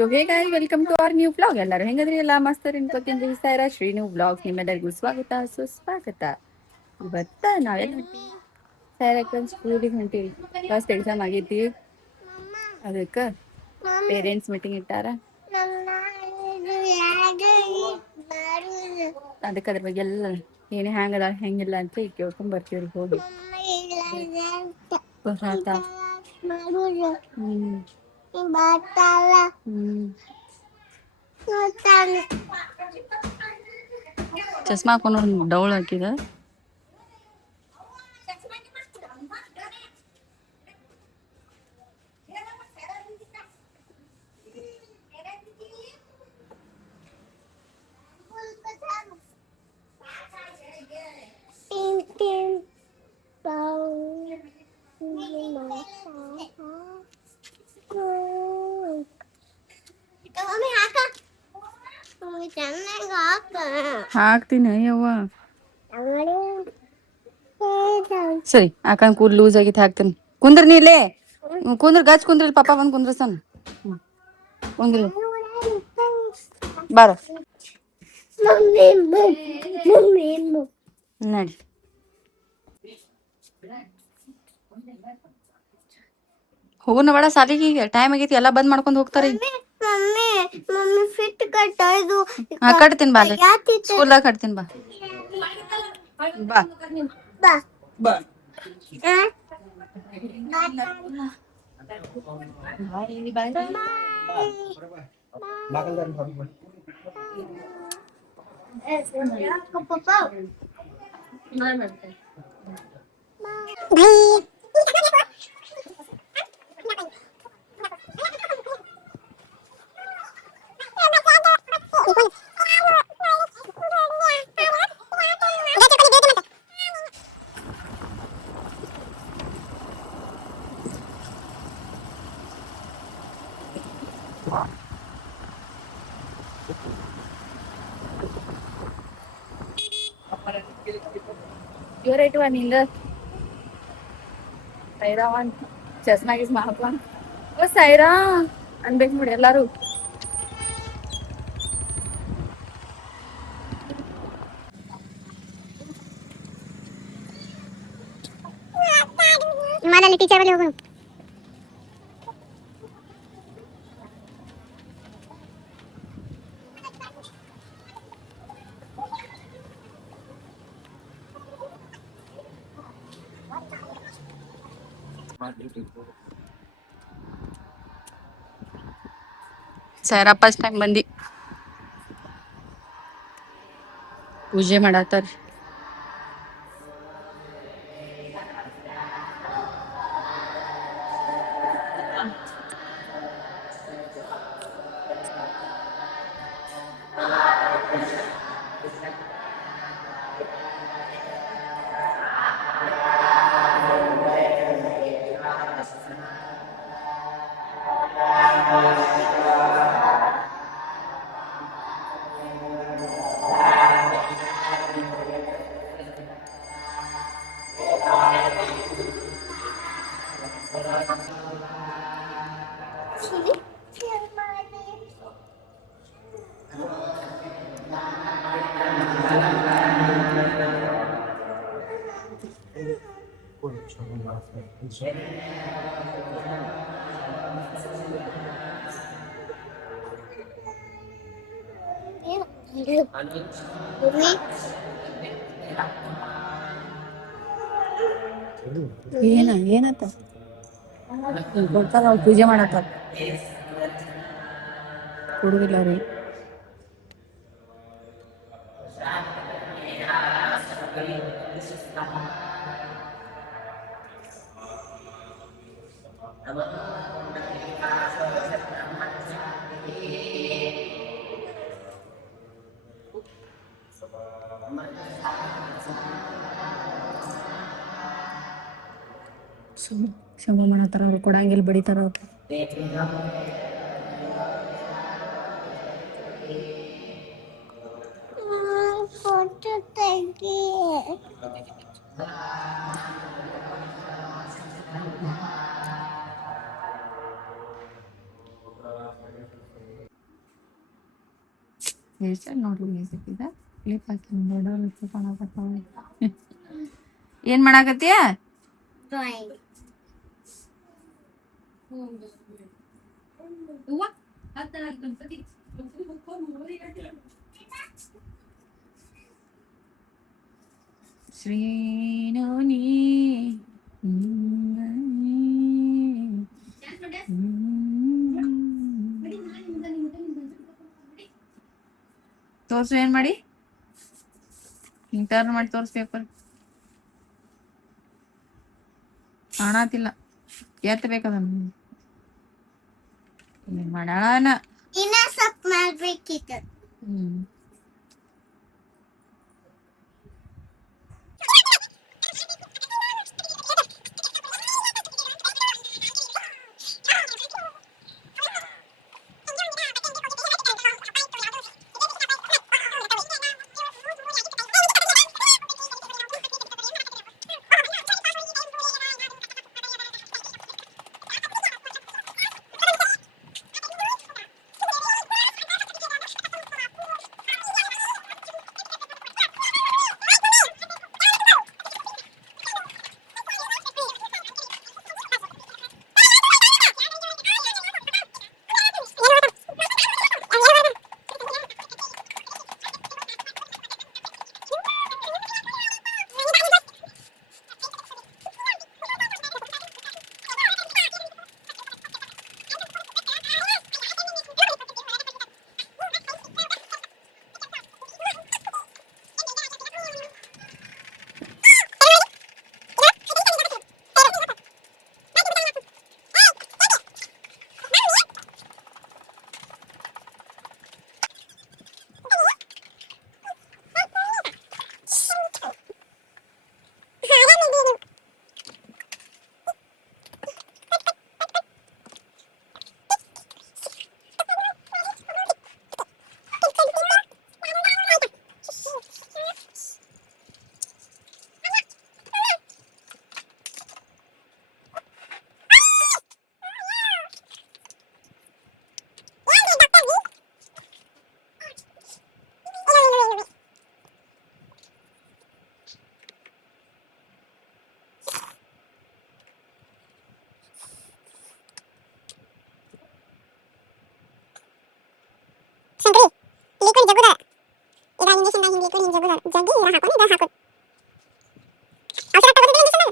So hey guys, welcome to our new vlog. ಎಲ್ಲರೂ ಹೆಂಗದ್ರಿ? ಎಲ್ಲ ಮಸ್ತರಿ ಅನ್ಕೋತೀನಿ. ಸಾಯಿರಾ ಶ್ರೀನು ವ್ಲಾಗ್ ನಿಮ್ಮೆಲ್ಲರಿಗೂ ಸ್ವಾಗತ ಸುಸ್ವಾಗತ. ಇವತ್ತ ನಾವೆಲ್ಲ ಸಾಯಿರಕ್ಕ ಸ್ಕೂಲಿಗೆ ಹೊಂಟೀವಿ. ಫಸ್ಟ್ ಎಕ್ಸಾಮ್ ಆಗೈತಿ, ಅದಕ್ಕೆ ಪೇರೆಂಟ್ಸ್ ಮೀಟಿಂಗ್ ಇಟ್ಟಾರ. ಅದಕ್ಕೆ ಅದ್ರ ಬಗ್ಗೆ ಎಲ್ಲ ಏನೇ ಹ್ಯಾಂಗದ ಹೆಂಗಿಲ್ಲ ಅಂತ ಈಗ ಕೇಳ್ಕೊಂಡ್ ಬರ್ತೀವ್ರಿ ಹೋಗಿ. ಚಸ್ಮಾ ಹಾಕೊಂಡು ಡೌಲ್ ಹಾಕಿದ. ಹಾಕ್ತೀನಿ ಯವ್ವ. ಸರಿ ಹಾಕಂದ್ ಕೂದ್ ಲೂಸ್ ಆಗಿತ್ತು, ಹಾಕ್ತೀನಿ. ಕುಂದ್ರ ನೀಲೇ, ಕುಂದ್ರ ಗಚ್ ಕುಂದ್ರಿ. ಪಾಪ ಬಂದ್ ಕುಂದ್ರಸನ್. ಕುಂದ್ರಿ ಬಾರ ನಡಿ. ಹೋಗುನ ಬೇಡ ಸಾಲಿಗೆ, ಈಗ ಟೈಮ್ ಆಗೈತಿ. ಎಲ್ಲಾ ಬಂದ್ ಮಾಡ್ಕೊಂಡ್ ಹೋಗ್ತಾರ. ಕಟ್ತೀನಿ ಬಾ, ಸ್ಕೂಲ್ದಾಗ ಕಟ್ತೀನಿ ಬಾ. ಬಾ ಬಾ ಜೋರ ಇಟ್ವಾ ನಿಂದ. ಸೈರಾ ಒಂದ್ ಚಸ್ಮಾ ಗಿಸ್ಮಾ ಹಾಕ್ವಾ. ಓ ಸೈರಾ ಅನ್ಬೇಕು ನೋಡಿ ಎಲ್ಲಾರು. ಟೀಚರ್ ಬಳಿ ಹೋಗೋಣ. ಸೈರಾ ಫಸ್ಟ್ ಟೈಮ್ ಬಂದಿ. ಪೂಜೆ ಮಾಡತ್ತಾರ. ಏನತ್ತ ಗೊತ್ತಾಗ ಪೂಜೆ ಮಾಡತ್ತಾರ. ಕೊಡುದಿಲ್ಲ ರೀ. ಶಂಭ ಮಾಡತ್ತಾರ ಅವ್ರು, ಕೊಡಂಗಿಲ್ ಬಡಿತಾರ ಅವ್ರು. ಹೇರ್ ಸ್ಟೈಲ್ ನೋಡ್ರಿ ಮ್ಯೂಸಿಕ್ ಕ್ಲಿಪ್ ಹಾಕಿ ಏನ್ ಮಾಡಾಕತ್ತೀಯ? ಶ್ರೀನೋನಿ ತೋರ್ಸು ಏನ್ ಮಾಡಿ ಟರ್ನ್ ಮಾಡಿ ತೋರ್ಸ್ ಪೇಪರ್ ಕಾಣತಿಲ್ಲ ಎತ್ತಬೇಕದನ್ನ ಮಾಡಾನ ಇನ್ನ ಸ್ವಲ್ಪ ಮಾಡ್ಬೇಕಿತ್ತು. ಸಂಕ್ರಿ ಲಿಕ್ವಿಡ್ ಜಗುದ ಈಗ ಇಂಜೆಕ್ಷನ್ ದಾಗ ಲಿಕ್ವಿಡ್ ಹಿಂಗ್ ಜಗುದ ಜಗ್ಗಿ ನೀರ ಹಾಕೊಂಡು ಇದ ಹಾಕೋದು ಔಷಧ ತಗೋದಿಲ್ಲ ಇಂಜೆಕ್ಷನ್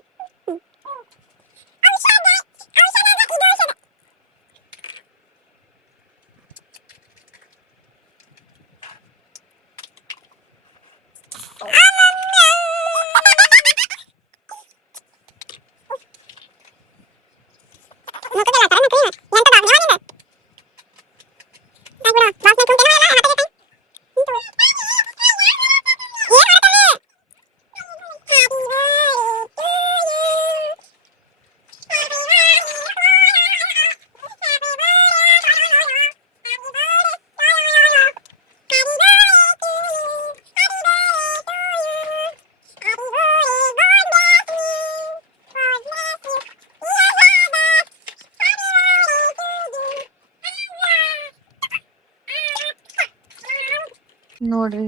ನೋಡ್ರಿ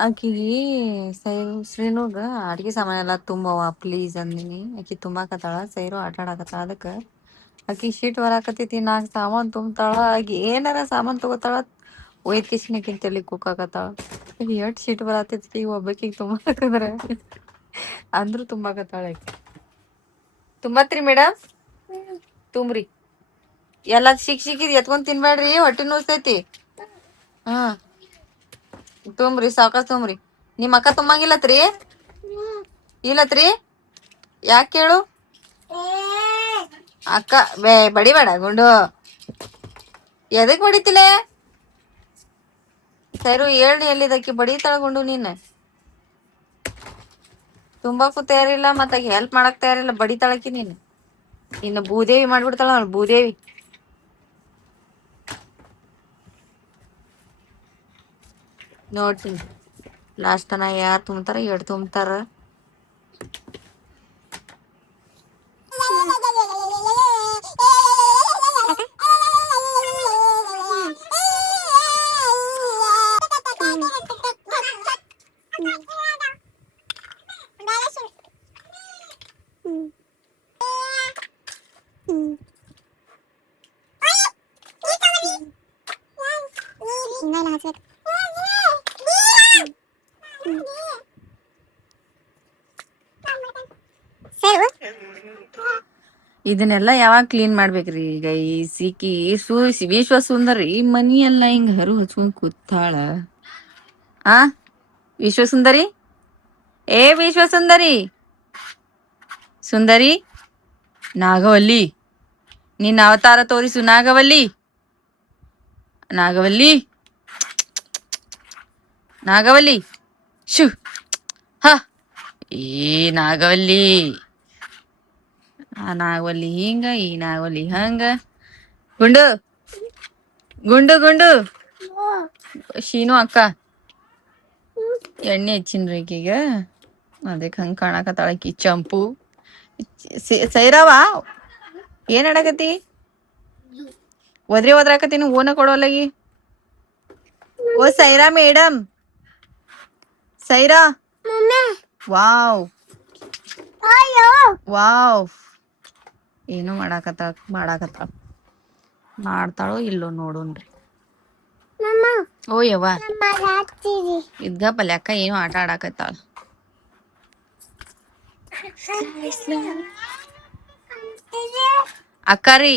ಆಕಿಗೆ ಶ್ರೀನುಗ ಅಡ್ಗೆ ಸಾಮಾನ್ ಎಲ್ಲ ತುಂಬವ ಪ್ಲೀಸ್ ಅಂದಿನಿ. ಆಕಿ ತುಂಬಾಕತ್ತಾಳ, ಸೈರು ಆಟ ಆಡಾಕತ್ತಾಳ. ಅದಕ್ಕೆ ಆಕಿ ಶೀಟ್ ಬರಾಕತ್ತೈತಿ, 4 ಸಾಮಾನ್ ತುಂಬತಾಳ. ಆಕಿ ಏನಾರ ಸಾಮಾನ್ ತಗೋತಾಳ, ಒಯ್ದ ಕಿಶನ್ ಆಕಿನ್ ತಲಿ ಕುಕ್ಕಾಕತ್ತಾಳ. ಎಷ್ಟ್ ಶೀಟ್ ಬರಾತೈತಿ ಈಗ ಒಬ್ಬಾಕಿಗೆ ತುಂಬಾಕಂದ್ರ ಅಂದ್ರು ತುಂಬಾಕತ್ತಾಳ ಆಕಿ. ತುಂಬತ್ರಿ ಮೇಡಮ್? ತುಂಬ್ರಿ. ಎಲ್ಲ ಸಿಕ್ಕಿದ್ ಎತ್ಕೊಂಡ್ ತಿನ್ಬೇಡ್ರಿ, ಹೊಟ್ಟಿ ನುಸ್ತೈತಿ. ಹಾ ತುಂಬ್ರಿ, ಸಾವ್ಕಾಸ್ ತುಂಬ್ರಿ. ನಿಮ್ ಅಕ್ಕ ತುಂಬಂಗಿಲ್ಲತ್ರಿ? ಇಲ್ಲತ್ರಿ? ಯಾಕೆ ಕೇಳು? ಅಕ್ಕ ಬಡಿಬೇಡ ಗುಂಡು. ಎದಕ್ ಬಡಿತಿಲೆ? ಸೈರು ಹೇಳಿ ಎಲ್ಲಿದಕ್ಕಿ ಬಡಿತಾಳ ಗುಂಡು. ನೀನ್ ತುಂಬಾಕು ತಯಾರಿಲ್ಲ, ಮತ್ತ ಹೆಲ್ಪ್ ಮಾಡಕ್ ತಯಾರಿಲ್ಲ, ಬಡಿತಾಳಕಿ ನೀನ್. ಇನ್ನು ಭೂದೇವಿ ಮಾಡ್ಬಿಡ್ತಾಳ ಅವ್ಳು, ಭೂದೇವಿ. ನೋಡ್ತೀನಿ ಲಾಸ್ಟ್ ತನ ಯಾರು ತುಂಬ್ತಾರ, ಎರಡು ತುಂಬ್ತಾರ. ಹಿಂಗೆಲ್ಲ ಹಚ್ಬೇಕು. ಸೇರು ಇದನ್ನೆಲ್ಲ ಯಾವಾಗ ಕ್ಲೀನ್ ಮಾಡ್ಬೇಕ್ರಿ ಈಗ ಈ ಸಿಕ್ಕಿ ವಿಶ್ವ ಸುಂದರಿ ಮನಿ ಎಲ್ಲ ಹಿಂಗ ಹರು ಹಚ್ಕೊಂಡ್ ಕೂತಾಳ. ಆ ವಿಶ್ವಸುಂದರಿ, ಏ ವಿಶ್ವಸುಂದರಿ, ಸುಂದರಿ, ನಾಗವಲ್ಲಿ, ನಿನ್ನ ಅವತಾರ ತೋರಿಸು ನಾಗವಲ್ಲಿ, ನಾಗವಲ್ಲಿ, ನಾಗವಲ್ಲಿ, ಶು ಹ ಏ ನಾಗವಲ್ಲಿ, ಆ ನಾಗವಲ್ಲಿ ಹಿಂಗ, ಈ ನಾಗವಲ್ಲಿ ಹಂಗ. ಗುಂಡು ಗುಂಡು ಗುಂಡು ಶೀನು ಅಕ್ಕ ಎಣ್ಣೆ ಹಚ್ಚಿನ್ರಿ ಈಗೀಗ, ಅದಕ್ಕೆ ಹಂಗ ಕಾಣಕತ್ತಾಳ ಆಕಿ ಚಂಪು. ಸೈರಾವ ಏನ್ ಆಡಕತ್ತಿ? ಒದ್ರಾಕತ್ತೀನಿ ಓನ ಕೊಡೋಲ್ಲಗಿ. ಓ Saira madam, Saira, wow wow, ಏನು ಮಾಡಾಕತ್ತಾಳ ಮಾಡ್ತಾಳೋ ಇಲ್ಲೋ ನೋಡೋಣ್ರಿ. ಓ ಯವ್ವ ಇದ್ಗ ಪಲ್ಯಾಕ ಏನು ಆಟ ಆಡಾಕತ್ತಾಳ. ಅಕ್ಕಾರಿ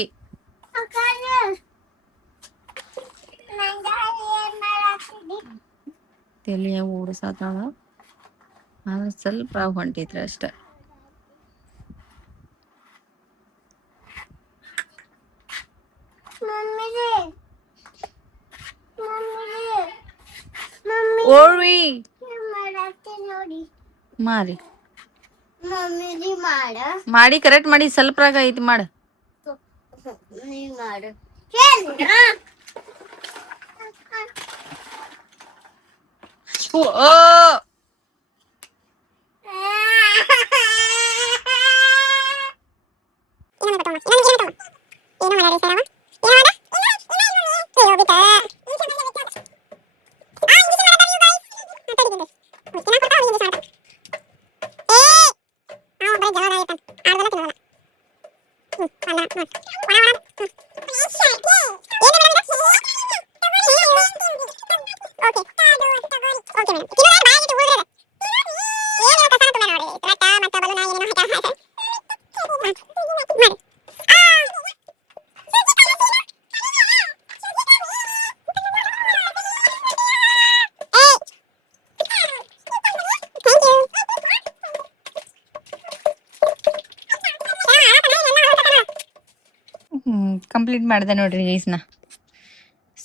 ತಲಿಯ ಓಡಿಸತಾಳ, ಆದ್ರೆ ಸ್ವಲ್ಪ ಹೊಂಟೈತ್ರಿ ಅಷ್ಟ. ಓಡ್ವಿ ಮಾರಿ ಮಾಡಿ ಕರೆಕ್ಟ್ ಮಾಡಿ, ಸ್ವಲ್ಪ ರಾಗ ಐತಿ ಮಾಡ. ಓ ಕಂಪ್ಲೀಟ್ ಮಾಡಿದೆ ನೋಡ್ರಿ ಗೈಸ್ನ.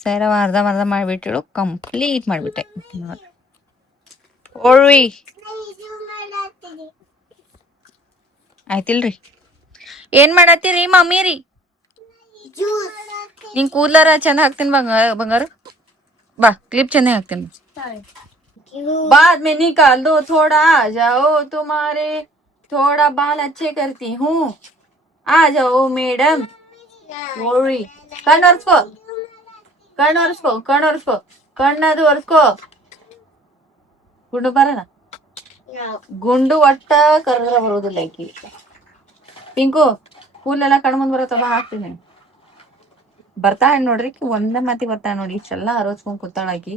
ಸೈರವ ಅರ್ಧ ಮಾಡಿಬಿಟ್ಟಿಳು, ಕಂಪ್ಲೀಟ್ ಮಾಡಿಬಿಟ್ಟೆ. ಓಡ್ವಿ ಆಯ್ತಿಲ್ರಿ? ಏನ್ ಮಾಡತ್ತೀರಿ ಮಮ್ಮೀರಿ? ನಿಂಗ್ ಕೂದ್ಲಾರ ಚಂದ ಹಾಕ್ತೀನಿ ಬಂಗಾರ, ಬಾ ಕ್ಲಿಪ್ ಚಂದ ಹಾಕ್ತೀನಿ. बाद में निकाल दो थोड़ा, आ जाओ तुम्हारे थोड़ा बाल अच्छे करती हूँ, आ जाओ मैडम. ಓಡ್ವಿ ಕಣ್ಣು ಒರೆಸ್ಕೋ, ಕಣ್ಣು ಒರೆಸ್ಕೋ, ಕಣ್ಣು ಒರೆಸ್ಕೋ, ಕಣ್ಣದು ಒರೆಸ್ಕೋ. ಗುಂಡು ಬರೋಣ, ಗುಂಡು ಒಟ್ಟ ಕರ್ರ ಬರೋದಿಲ್ಲ ಆಕಿ. ಪಿಂಕು ಕೂಲೆಲ್ಲ ಕಣ್ಣು ಮುಂದ್ ಬರತ್ತವ, ಹಾಕ್ತೀನಿ. ಬರ್ತಾಳ ನೋಡ್ರಿ, ಒಂದೇ ಮಾತಿ ಬರ್ತಾಳ ನೋಡಿ. ಇಷ್ಟೆಲ್ಲ ಅರೋಚ್ಕೊಂಡ್ ಕೂತಾಳ ಆಕಿ.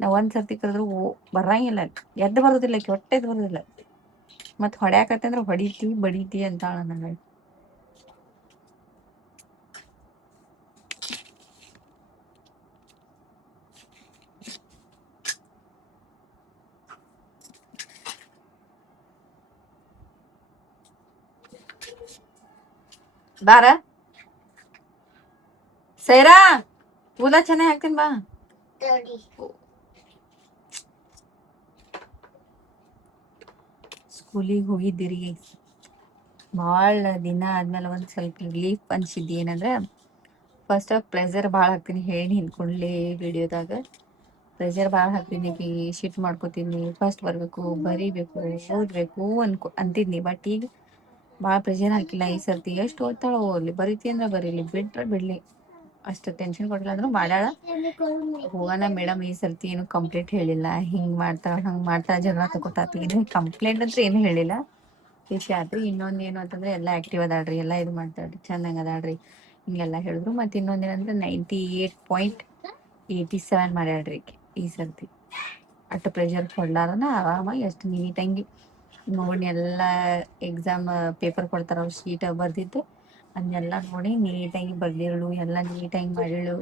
ನಾವ್ ಒಂದ್ ಸರ್ತಿ ಕರೆದ್ರು ಬರಂಗಿಲ್ಲ, ಎದ್ದು ಬರೋದಿಲ್ಲ ಆಕಿ, ಹೊಟ್ಟೆ ಎದ್ದು ಬರೋದಿಲ್ಲ. ಮತ್ ಹೊಡ್ಯಾಕತ್ತಂದ್ರ ಹೊಡಿತಿ ಬಡಿತಿ ಅಂತಾಳ ನಂಗ. ಬಾರ ಸೈರಾ, ಕೂದಲ ಚೆನ್ನಾಗಿ ಹಾಕ್ತೀನಿ ಬಾ. ಸ್ಕೂಲಿಗೆ ಹೋಗಿದ್ದೀರಿ ಭಾಳ ದಿನ ಆದ್ಮೇಲೆ ಒಂದ್ ಸ್ವಲ್ಪ ರಿಲೀಫ್ ಅನ್ಸಿದ್ದು. ಏನಂದ್ರೆ ಫಸ್ಟ್ ಪ್ರೆಷರ್ ಭಾಳ ಹಾಕ್ತೀನಿ, ಹೇಳಿ ಹಿಂದ್ಕೊಂಡ್ಲಿ ವಿಡಿಯೋದಾಗ ಪ್ರೆಷರ್ ಭಾಳ ಹಾಕ್ತೀನಿ. ಶಿಫ್ಟ್ ಮಾಡ್ಕೋತೀನಿ, ಫಸ್ಟ್ ಬರ್ಬೇಕು, ಬರೀಬೇಕು, ಓದ್ಬೇಕು ಅಂತಿದ್ನಿ. ಬಟ್ ಈಗ ಭಾಳ ಪ್ರೆಷರ್ ಹಾಕಿಲ್ಲ ಈ ಸರ್ತಿ. ಎಷ್ಟು ಓದ್ತಾಳ ಓದ್ಲಿ, ಬರೀತಿ ಅಂದ್ರೆ ಬರೀಲಿ, ಬಿಟ್ರೆ ಬಿಡ್ಲಿ, ಅಷ್ಟು ಟೆನ್ಷನ್ ಕೊಟ್ಟಿಲ್ಲ ಅಂದ್ರೂ ಮಾಡ್ಯಾಳ. ಹೋಗೋಣ ಮೇಡಮ್, ಈ ಸರ್ತಿ ಏನು ಕಂಪ್ಲೇಂಟ್ ಹೇಳಿಲ್ಲ, ಹಿಂಗ್ ಮಾಡ್ತಾ ಹಂಗ್ ಮಾಡ್ತಾ ಜಗಳ ತಗೋತಾತಿ. ಏನು ಕಂಪ್ಲೇಂಟ್ ಅಂತ ಏನು ಹೇಳಿಲ್ಲ, ಖುಷಿ ಆತ್ರಿ. ಇನ್ನೊಂದ್ ಏನು ಅಂತಂದ್ರೆ ಎಲ್ಲಾ ಆಕ್ಟಿವ್ ಅದಾಳ್ರಿ, ಎಲ್ಲಾ ಇದು ಮಾಡ್ತಾಳ್ರಿ, ಚಂದಂಗ ಅದಾಳ್ರಿ ಹಿಂಗೆಲ್ಲಾ ಹೇಳಿದ್ರು. ಮತ್ತೆ ಇನ್ನೊಂದೇನಂದ್ರೆ 98.87 ಮಾಡ್ಯಾಳ್ರಿ ಈಕಿ ಈ ಸರ್ತಿ. ಅಷ್ಟು ಪ್ರೆಷರ್ ಕೊಡ್ಲಾರನ ಆರಾಮಾಗಿ ಅಷ್ಟು ನೀಟಾಗಿ ನೋಡಿ ಎಲ್ಲಾ ಎಕ್ಸಾಮ್ ಪೇಪರ್ ಕೊಡ್ತಾರ ಅವ್ರು ಶೀಟ್ ಬರ್ದಿದ್ದು ಅದನ್ನೆಲ್ಲ ನೋಡಿ ನೀಟಾಗಿ ಬರ್ದಿಳು, ಎಲ್ಲ ನೀಟಾಗಿ ಮಾಡಿಳು.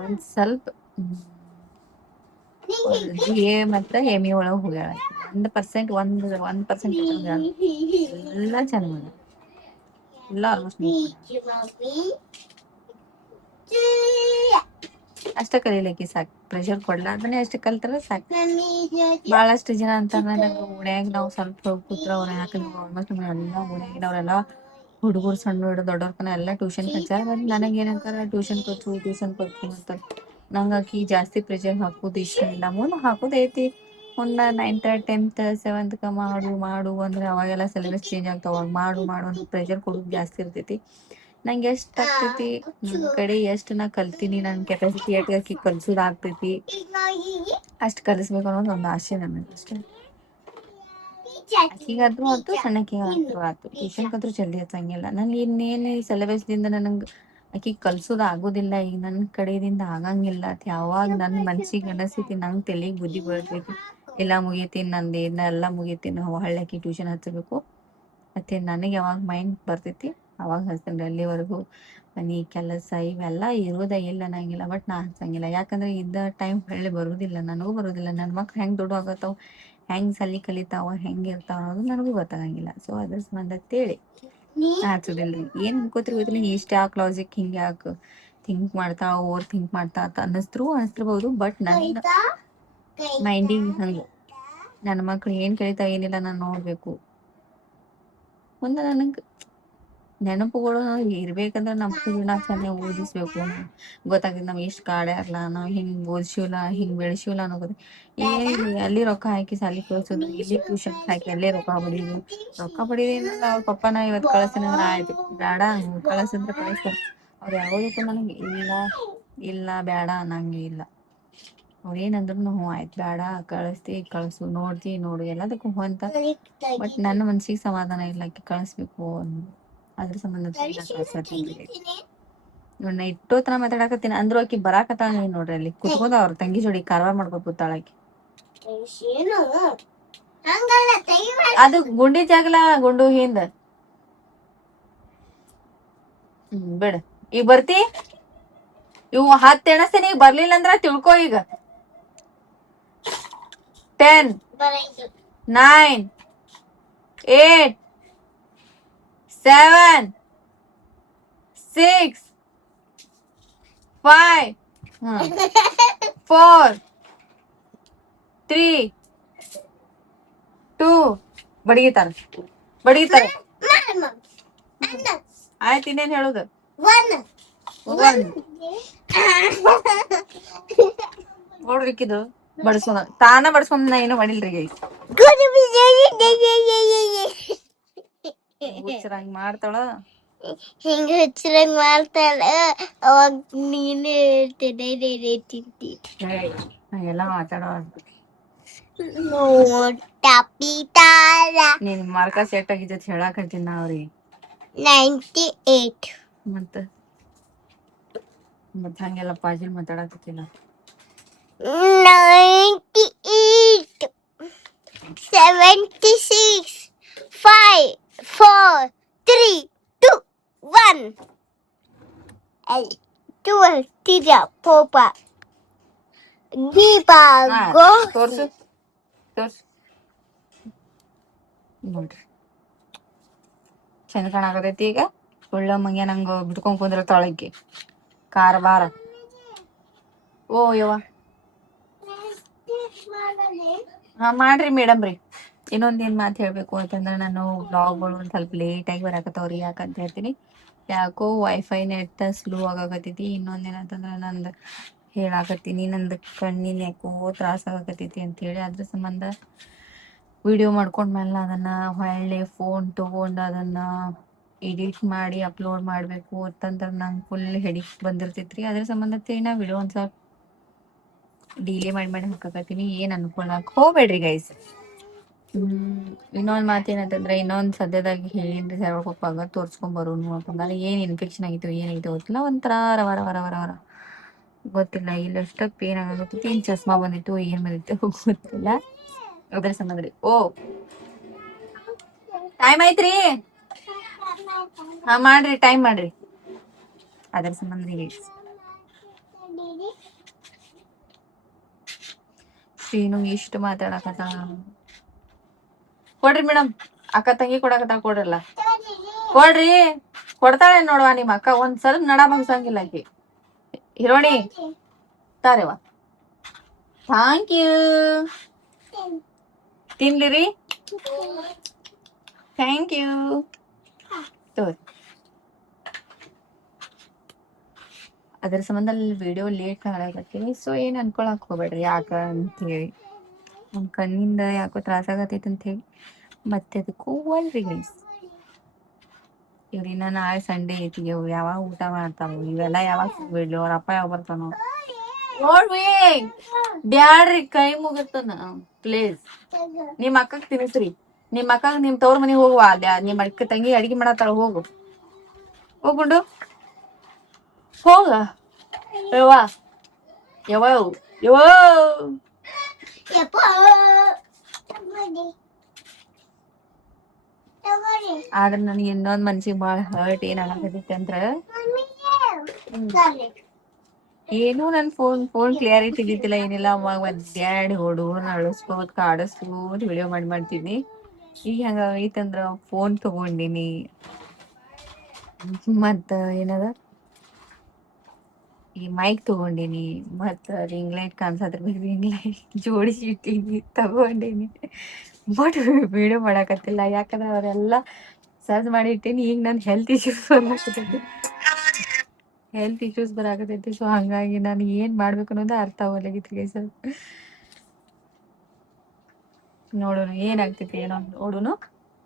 ಒಂದ್ ಸ್ವಲ್ಪ GA ಮತ್ತ ME ಒಳಗೆ ಹೋಗ್ಯಾಳ. 1% 1% ಹೋಗ್ಯಾಳ. ಎಲ್ಲ ಚೆನ್ನಾಗಿ ಮಾಡ್ಯಾಳ, ಎಲ್ಲ ಆಲ್ಮೋಸ್ಟ್ ಅಷ್ಟ ಕಲೀಲಿಕ್ಕೆ ಸಾಕು, ಪ್ರೆಷರ್ ಕೊಡ್ಲಾರ್ದನೆ ಅಷ್ಟು ಕಲ್ತಾರ ಸಾಕು. ಬಹಳಷ್ಟು ಜನ ಅಂತಾರ ನನಗೆ ಓಣ್ಯಾಗ ನಾವು ಸ್ವಲ್ಪ ಕೂತ್ರ ಅವ್ರ ಯಾಕಂದ್ರೆ ಆಲ್ಮೋಸ್ಟ್ ಎಲ್ಲ ಓಣ್ಯಾಗಿನವ್ರೆಲ್ಲ ಹುಡುಗರು ಸಣ್ಣ ಹಿಡಿದು ದೊಡ್ಡವ್ರ ಎಲ್ಲ ಟ್ಯೂಷನ್ ಹಚ್ಚಾರ. ಬಟ್ ನನಗೆ ಏನಂತಾರ ಟ್ಯೂಷನ್ ಕೊಟ್ಟು ಅಂತ. ನಂಗೆ ಆಕಿ ಜಾಸ್ತಿ ಪ್ರೆಷರ್ ಹಾಕೋದು ಇಷ್ಟ ಇಲ್ಲ. ಮುಂದೆ ಹಾಕೋದೈತಿ ಮುಂದೆ 9th 10th 7th ಮಾಡು ಅಂದ್ರೆ ಅವಾಗೆಲ್ಲ ಸಿಲೆಬಸ್ ಚೇಂಜ್ ಆಗ್ತಾವ. ಅವಾಗ ಮಾಡು ಅಂತ ಪ್ರೆಷರ್ ಕೊಡೋದು ಜಾಸ್ತಿ ಇರ್ತೈತಿ. ನಂಗೆ ಎಷ್ಟು ಆಗ್ತೈತಿ ನನ್ನ ಕಡೆ ಎಷ್ಟು ನಾ ಕಲ್ತೀನಿ, ನನ್ನ ಕೆಪಾಸಿಟಿ ಎಷ್ಟು ಆಕಿ ಕಲ್ಸೋದು ಆಗ್ತೈತಿ ಅಷ್ಟು ಕಲಿಸ್ಬೇಕು ಅನ್ನೋದು ಒಂದು ಆಸೆ ನನಗೆ ಅಷ್ಟೇ. ಆಕಿಗಾದ್ರೂ ಆಯ್ತು, ಸಣ್ಣಕ್ಕಿಗಾದ್ರೂ ಆಯ್ತು, ಟ್ಯೂಷನ್ಗಂತೂ ಜಲ್ದಿ ಹಚ್ಚಂಗಿಲ್ಲ. ನನ್ಗೆ ಇನ್ನೇನು ಈ ಸಿಲೆಬಸ್ದಿಂದ ನನಗೆ ಆಕಿ ಕಲ್ಸೋದು ಆಗೋದಿಲ್ಲ, ಈಗ ನನ್ನ ಕಡೆಯಿಂದ ಆಗಂಗಿಲ್ಲ ಅಂತ ಯಾವಾಗ ನನ್ನ ಮನ್ಸಿಗೆ ಅನಿಸ್ತೈತಿ, ನಂಗೆ ತಲೆಗೆ ಬುದ್ಧಿ ಬರ್ತೈತಿ ಎಲ್ಲ ಮುಗಿತೀನಿ ನಂದು ಎಲ್ಲ ಮುಗಿತೀನಿ ನಾವು ಹಳ್ಳಾಕಿ ಟ್ಯೂಷನ್ ಹಚ್ಚಬೇಕು ಮತ್ತೆ ನನಗೆ ಯಾವಾಗ ಮೈಂಡ್ ಬರ್ತೈತಿ ಅವಾಗ ಹಚ್ತೀನಿ. ಅಲ್ಲಿವರೆಗೂ ಮನೆ ಕೆಲಸ ಇವೆಲ್ಲ ಇರೋದ ಇಲ್ಲ ಅನ್ನಂಗಿಲ್ಲ, ಬಟ್ ನಾ ಹಚ್ಚಂಗಿಲ್ಲ. ಯಾಕಂದ್ರೆ ಇದ್ದ ಟೈಮ್ ಹೊಳ್ಳಿ ಬರುದಿಲ್ಲ, ನನಗೂ ಬರುದಿಲ್ಲ. ನನ್ನ ಮಕ್ಳು ಹೆಂಗೆ ದೊಡ್ಡ ಆಗತ್ತಾವ, ಹೆಂಗೆ ಸಲಿ ಕಲಿತಾವ, ಹೆಂಗೆ ಇರ್ತಾವ ಅನ್ನೋದು ನನಗೂ ಗೊತ್ತಾಗಂಗಿಲ್ಲ. ಸೊ ಅದ್ರ ಸಂಬಂಧ ಅಂತೇಳಿ ಹಚ್ಚೋದಿಲ್ಲ. ಏನು ಅನ್ಕೋತಿರ್ ಗೊತ್ತಿಲ್ಲ, ಇಷ್ಟ ಯಾಕೆ ಲಾಜಿಕ್ ಹಿಂಗೆ ಯಾಕೆ ಥಿಂಕ್ ಮಾಡ್ತಾ ಓವರ್ ಥಿಂಕ್ ಮಾಡ್ತಾ ಅಂತ ಅನಿಸ್ತಿರ್ಬೋದು. ಬಟ್ ನನ್ನ ಮೈಂಡಿಗೆ ಹಂಗೆ ನನ್ನ ಮಕ್ಳು ಏನು ಕಲಿತಾವ ಏನಿಲ್ಲ ನಾನು ನೋಡಬೇಕು. ಮುಂದೆ ನನಗೆ ನೆನಪುಗಳು ಇರ್ಬೇಕಂದ್ರೆ ನಮ್ಮ ನಾವು ಚೆನ್ನಾಗಿ ಓದಿಸ್ಬೇಕು. ಗೊತ್ತಾಗ್ತದೆ ನಾವು ಎಷ್ಟು ಕಾಡ್ಯಾರಲ್ಲ, ನಾವು ಹಿಂಗೆ ಓದಿಸಿವಲ್ಲ, ಹಿಂಗೆ ಬೆಳೆಸಿವಲ್ಲ ಅನ್ನೋದು. ಏನಿಲ್ಲ, ಅಲ್ಲಿ ರೊಕ್ಕ ಹಾಕಿ ಸಾಲಿ ಕಳ್ಸೋದು, ಇಲ್ಲಿ ಟ್ಯೂಷನ್ ಹಾಕಿ ಅಲ್ಲೇ ರೊಕ್ಕ ಬಡಿಯೋದೇನಿಲ್ಲ. ಅವ್ರ ಪಪ್ಪನ ಇವತ್ತು ಕಳಿಸ್ತೀನಿ ಅಂದ್ರೆ ಆಯ್ತು, ಬೇಡ ಕಳಿಸಿದ್ರೆ ಕಳಿಸ್ತಾರೆ. ಅವ್ರು ಯಾವುದಕ್ಕೂ ನನಗೆ ಇಲ್ಲ ಬೇಡ ಅನ್ನಂಗೆ ಇಲ್ಲ. ಅವ್ರು ಏನಂದ್ರು ಹ್ಞೂ ಆಯ್ತು, ಬೇಡ ಕಳಿಸು, ನೋಡು ಎಲ್ಲದಕ್ಕೂ ಹ್ಞೂ ಅಂತ. ಬಟ್ ನನ್ನ ಮನ್ಸಿಗೆ ಸಮಾಧಾನ ಇಲ್ಲ, ಆಕಿ ಕಳಿಸ್ಬೇಕು ಅನ್ನೋದು. ಅದ್ರ ಸಂಬಂಧ ನಾ ಇಟ್ಟೋತನ ಮಾತಾಡಕತ್ತೀನಿ ಅಂದ್ರು ಆಕಿ ಬರಾಕತ್ತಾಳ ನೋಡ್ರಿ, ಅಲ್ಲಿ ಕುತ್ಕೋದ ಅವ್ರ ತಂಗಿ ಜೋಡಿ ಕಾರವಾರ ಮಾಡ್ಕೊ ಕೂತಾಳ ಆಕಿ. ಅದು ಗುಂಡಿ ಜಾಗಲ, ಗುಂಡು ಹಿಂದ ಬಿಡ. ಈಗ ಬರ್ತಿ, ಇವು 10 ಎಣಸ್ತೀನಿ, ಈಗ ಬರ್ಲಿಲ್ಲ ಅಂದ್ರ ತಿಳ್ಕೊ. ಈಗ 10 9 8 7 6 5 4 3 2 ಬಡಿಗಿತಾರ ಆಯ್ತು. ಇನ್ನೇನ್ ಹೇಳುದು, ನೋಡ್ರಿಕ್ಕಿದು ಬಡ್ಸ್ಕೊಂಡ ತಾನ ಬಡ್ಸ್ಕೊಂಡ್ ನಾ ಏನೋ ಮಾಡಿಲ್ರಿ. ಹಂಗ ಮಾಡ್ತಾಳ, ಹಿಂಗ ಹುಚ್ಚರಂಗ್ ಮಾಡ್ತಾಳ. ಅವಾಗ ನೀನೇ ಹೇಳ್ತೇನೆ ತಿಂತಿ ಎಲ್ಲ ಮಾತಾಡೋ ನೀನ್ ಮಾರ್ಕ ಸೆಟ್ ಆಗಿದ್ದ ಹೇಳಾಕಂತೀನಿ ನಾ ಅವ್ರಿಗೆ. 98 ಮತ್ತ ಹಂಗೆಲ್ಲ ಪಾಜಿಲ್ ಮಾತಾಡಕತ್ತಿಲ್ಲ. 98 76 5 4 3 2 1 12 Tija Popa Giba Go ತೋರ್ಸು ನೋಡ್ರಿ, ಚಂದ ಕಾಣಾಕತೈತಿ. ಈಗ ಒಳ್ಳೆ ಮಂಗ್ಯ ನಂಗ ಬಿಟ್ಕೊಂಡ್ ಕುಂದ್ರ ತೊಳಗ್ಗೆ ಕಾರವಾರ. ಓ ಯವ್ವ ಹಾ ಮಾಡ್ರಿ ಮೇಡಮ್ ರೀ. ಇನ್ನೊಂದೇನ್ ಮಾತು ಹೇಳ್ಬೇಕು ಅಂತಂದ್ರೆ, ನಾನು ಬ್ಲಾಗ್ಗಳು ಒಂದ್ ಸ್ವಲ್ಪ ಲೇಟ್ ಆಗಿ ಬರಾಕತ್ತವ್ರಿ. ಯಾಕಂತ ಹೇಳ್ತೀನಿ, ಯಾಕೋ ವೈಫೈ ನೆಟ್ ಸ್ಲೋ ಆಗಾಕತ್ತೈತಿ. ಇನ್ನೊಂದೇನಂತಂದ್ರೆ ನಂದು ಹೇಳಾಕತ್ತೀನಿ, ನಂದು ಕಣ್ಣಿನ ಯಾಕೋ ತ್ರಾಸ ಆಗಕತ್ತೈತಿ ಅಂತೇಳಿ. ಅದ್ರ ಸಂಬಂಧ ವಿಡಿಯೋ ಮಾಡ್ಕೊಂಡ್ಮೇಲೆ ಅದನ್ನ ಹೊಳ್ಳಿ ಫೋನ್ ತಗೊಂಡು ಅದನ್ನ ಎಡಿಟ್ ಮಾಡಿ ಅಪ್ಲೋಡ್ ಮಾಡಬೇಕು ಅಂತಂದ್ರೆ ನಂಗೆ ಫುಲ್ ಹೆಡಿಕ್ ಬಂದಿರ್ತೈತ್ರಿ. ಅದ್ರ ಸಂಬಂಧ ನಾ ವಿಡಿಯೋ ಒಂದು ಸ್ವಲ್ಪ ಡಿಲೇ ಮಾಡಿ ಹಾಕಕತ್ತೀನಿ. ಏನು ಅನ್ಕೊಳಕ್ ಹೋಗ್ಬೇಡ್ರಿ ಗೈಸ್. ಇನ್ನೊಂದ್ ಮಾತೇನಂತಂದ್ರೆ ಇನ್ನೊಂದ್ ಸದ್ಯದಾಗ ಏನ್ರಿ ಹೋಗುವಾಗ ತೋರ್ಸ್ಕೊಂಡ್ ಬರೋನು ಅಂತಂದ್ರೆ ಏನ್ ಇನ್ಫೆಕ್ಷನ್ ಆಗಿತ್ತು ಏನಾಗಿತ್ತು ಗೊತ್ತಿಲ್ಲ, ಒಂಥರ ರವ ರವ ರವ ರವ ರವ. ಗೊತ್ತಿಲ್ಲ ಇಲ್ಲಷ್ಟ ಪೇನ್ ಆಗತ್ತಿತ್ತು, ಏನ್ ಚಸ್ಮಾ ಬಂದಿತ್ತು ಏನ್ ಬಂದಿತ್ತು ಗೊತ್ತಿಲ್ಲ. ಅದ್ರ ಸಂಬಂಧ ರೀ. ಓ ಟೈಮ್ ಐತ್ರಿ, ಹಾ ಮಾಡ್ರಿ, ಟೈಮ್ ಮಾಡ್ರಿ. ಅದ್ರ ಸಂಬಂಧ ರೀ ಶ್ರೀನು ಇಷ್ಟು ಮಾತಾಡಕತ್ತ. ಕೊಡ್ರಿ ಮೇಡಮ್, ಅಕ್ಕ ತಂಗಿ ಕೊಡಕತ್ತ, ಕೊಡ್ರಲ್ಲ ಕೊಡ್ರಿ. ಕೊಡ್ತಾಳೆ ನೋಡುವ ನಿಮ್ಮ ಅಕ್ಕ, ಒಂದ್ ಸ್ವಲ್ಪ ನಡ ಬಗ್ಸಂಗಿಲ್ಲ ಆಕಿ ಹಿರೋಣಿ ತಾರೇವ. ಥ್ಯಾಂಕ್ ಯು, ತಿನ್ಲಿರಿ, ಥ್ಯಾಂಕ್ ಯು. ತೋರಿ ಅದ್ರ ಸಂಬಂಧ ವಿಡಿಯೋ ಲೇಟ್ ಮಾಡಕತ್ತೀನಿ. ಸೊ ಏನ್ ಅನ್ಕೊಳಕ್ ಹೋಗ್ಬೇಡ್ರಿ ಯಾಕ ಅಂತ ಹೇಳಿ, ನಮ್ ಕಣ್ಣಿಂದ ಯಾಕೋ ತ್ರಾಸ ಆಗತೈತಿ ಅಂತ ಹೇಳಿ ಮತ್ತೆ ಅದಕ್ಕೂ ಅಲ್ರಿ ಗೈಸ್. ಇವ್ರಿನ್ನ ನಾಳೆ ಸಂಡೇ ಐತಿ, ಇವ್ ಯಾವಾಗ ಊಟ ಮಾಡ್ತಾವ, ಇವೆಲ್ಲ ಯಾವಾಗ ಸಿಗ್ಬಿಡ್ಲಿ, ಅವ್ರ ಅಪ್ಪ ಯಾವಾಗ ಬರ್ತಾನೋ. ನೋಡ್ರಿ ಬ್ಯಾಡ್ರಿ, ಕೈ ಮುಗಿತನ ಪ್ಲೀಸ್. ನಿಮ್ ಅಕ್ಕಗ್ ತಿನ್ನಿಸ್ರಿ, ನಿಮ್ ಅಕ್ಕಗ್ ನಿಮ್ ತವ್ರ ಮನೆಗೆ ಹೋಗುವ, ನಿಮ್ ಅಕ್ಕ ತಂಗಿ ಅಡಿಗೆ ಮಾಡತ್ತಾಳ, ಹೋಗು ಹೋಗುಂಡು ಹೋಗ. ಯವ್ವ ಯವ್ವ ಯವ್ವ, ಆದ್ರ ನನಗೆ ಇನ್ನೊಂದ್ ಮನ್ಸಿಗೆ ಬಾಳ ಹರ್ಟ್ ಏನ್ ಆಗತೈತಿ ಅಂದ್ರ, ಏನು ನನ್ ಫೋನ್ ಕ್ಲಿಯರಿಟಿ ಇದ್ದಿದ್ದಿಲ್ಲ ಏನಿಲ್ಲ. ಅವಾಗ ಒದ್ಯಾಡಿ ಹುಡುಗರ್ನ ಅಳಸ್ಕೋತ್ ಕಾಡಸ್ಕೋತ್ ವಿಡಿಯೋ ಮಾಡ್ತಿದ್ನಿ. ಈಗ ಹಂಗ ಐತಂದ್ರ ಫೋನ್ ತಗೊಂಡಿನಿ, ಮತ್ತ ಏನದ ಈ ಮೈಕ್ ತಗೊಂಡಿನಿ, ಮತ್ತ ರಿಂಗ್ ಲೈಟ್ ಕಾಣ್ಸದ್ರ ರಿಂಗ್ ಲೈಟ್ ಜೋಡಿಸಿ ಇಟ್ಟಿನಿ, ತಗೊಂಡಿನಿ. ಬಟ್ ವಿಡಿಯೋ ಮಾಡಾಕತ್ತಿಲ್ಲ, ಯಾಕಂದ್ರೆ ಅವರೆಲ್ಲ ಸರ್ಚ್ ಮಾಡಿ ಇಟ್ಟೀನಿ. ಈಗ ನನ್ ಹೆಲ್ತ್ ಇಶ್ಯೂಸ್ ಬರಾಕತೈತಿ. ಸೊ ಹಂಗಾಗಿ ನಾನು ಏನ್ ಮಾಡ್ಬೇಕು ಅನ್ನೋದು ಅರ್ಥ ಆಗಲಾಗಿತ್ತು ಗೈಸ್. ನೋಡೋಣ ಏನಾಗ್ತೈತಿ ಏನೋ ನೋಡುನು.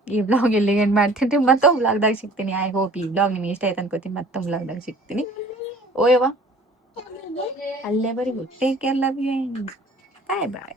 ಈ ಬ್ಲಾಗ್ ಎಲ್ಲಿಗೆ ಏನ್ ಮಾಡ್ತೀನಿ, ಮತ್ತೊಂದು ಬ್ಲಾಗ್ದಾಗ ಸಿಗ್ತೀನಿ. ಐ ಹೋಪ್ ಈ ಬ್ಲಾಗ್ ನಿಮ್ಗೆ ಇಷ್ಟ ಆಯ್ತು ಅನ್ಕೋತೀನಿ. ಮತ್ತೊಂದು ಬ್ಲಾಗ್ದಾಗ ಸಿಗ್ತೀನಿ. ಓಯವ್ವ ಅಲ್ಲೇ ಬರೀ take care, love you, bye bye.